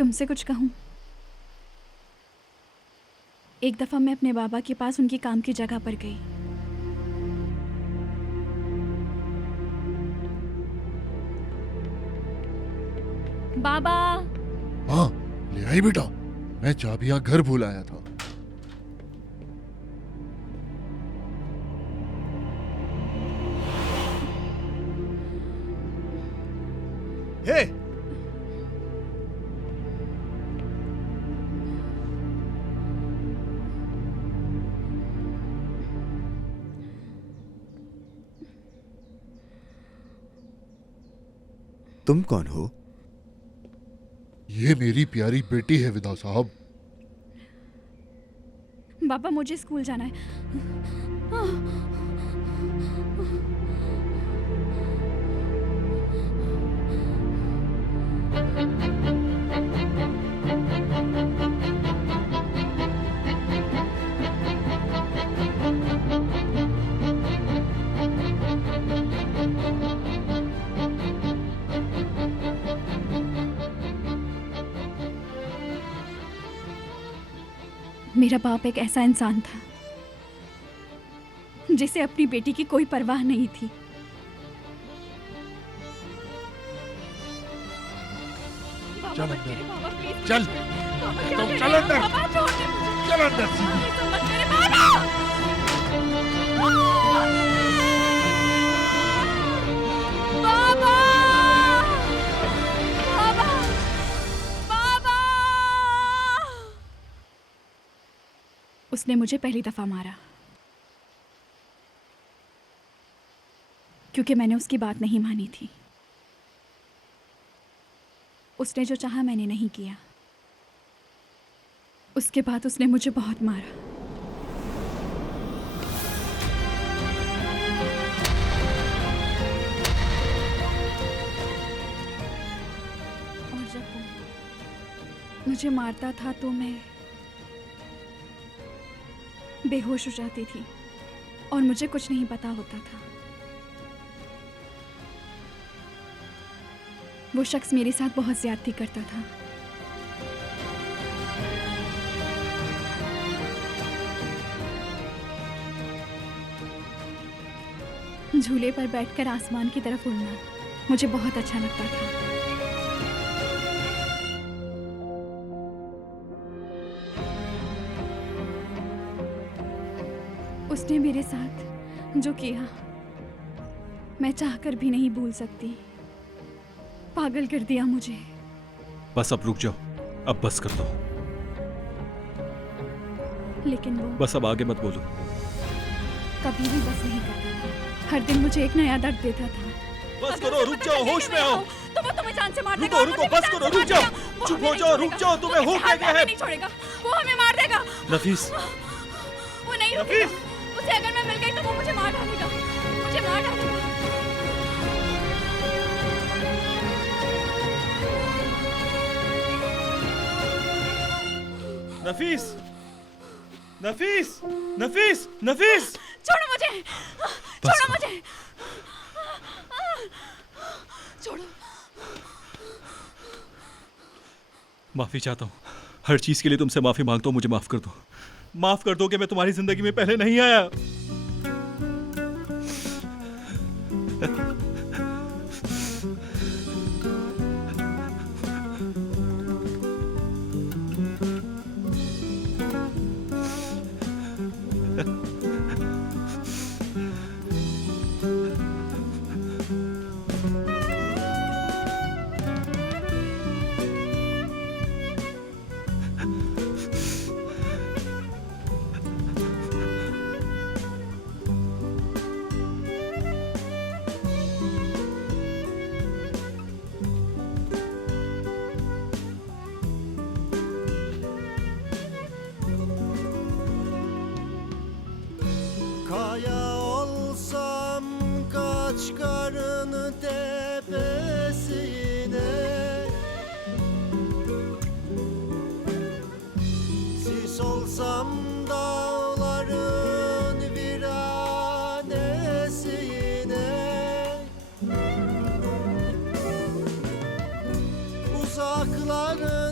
तुमसे कुछ कहूँ? एक दफ़ा मैं अपने बाबा के पास उनकी काम की जगह पर गई। बाबा! हाँ, ले आई बेटा। मैं चाबियां घर भूल आया था। हे, तुम कौन हो? ये मेरी प्यारी बेटी है विदा साहब। बाबा, मुझे स्कूल जाना है। मेरा बाप एक ऐसा इंसान था जिसे अपनी बेटी की कोई परवाह नहीं थी। चल अंदर। बाबा, प्लीज। चल। बाबा, क्या तुम कर चल रहे हो? अंदर। बाबा, छोड़ दे मुझे। चल अंदर से। ऐसा मत करे, बाबा! बाबा! बाबा! बाबा! उसने मुझे पहली दफा मारा क्योंकि मैंने उसकी बात नहीं मानी थी। उसने जो चाहा मैंने नहीं किया। उसके बाद उसने मुझे बहुत मारा। और जब वो मुझे मारता था तो मैं बेहोश हो जाती थी और मुझे कुछ नहीं पता होता था। वो शख्स मेरे साथ बहुत ज्यादती करता था। झूले पर बैठकर आसमान की तरफ उड़ना मुझे बहुत अच्छा लगता था। उसने मेरे साथ जो किया मैं चाहकर भी नहीं भूल सकती। पागल कर दिया मुझे। बस अब रुक जाओ, अब बस कर दो। लेकिन वो बस अब आगे मत बोलो। कभी भी बस नहीं करता था। हर दिन मुझे एक नया दर्द देता था। बस करो, रुक जाओ, होश में आओ। तो वो तुम्हें जान से मार देगा। रुको, रुको, बस करो, रुक जाओ। चुप हो जाओ, रुक जाओ, तुम्हें हो क्या गया है? नहीं छोड़ेगा, वो हमें मार देगा। नफीस, वो नहीं रुकेगा। उसे अगर मैं मिल गई तो वो मुझे मार डालेगा, मुझे मार डालेगा। नफीस, नफीस, नफीस, नफीस। छोड़ो मुझे, छोड़ो मुझे, छोड़ो। माफी चाहता हूँ, हर चीज के लिए तुमसे माफी मांगता हूँ। मुझे माफ कर दो, माफ कर दो कि मैं तुम्हारी जिंदगी में पहले नहीं आया। Kaya olsam kaç karın tepesine, sis olsam dağların viranesine, uzakların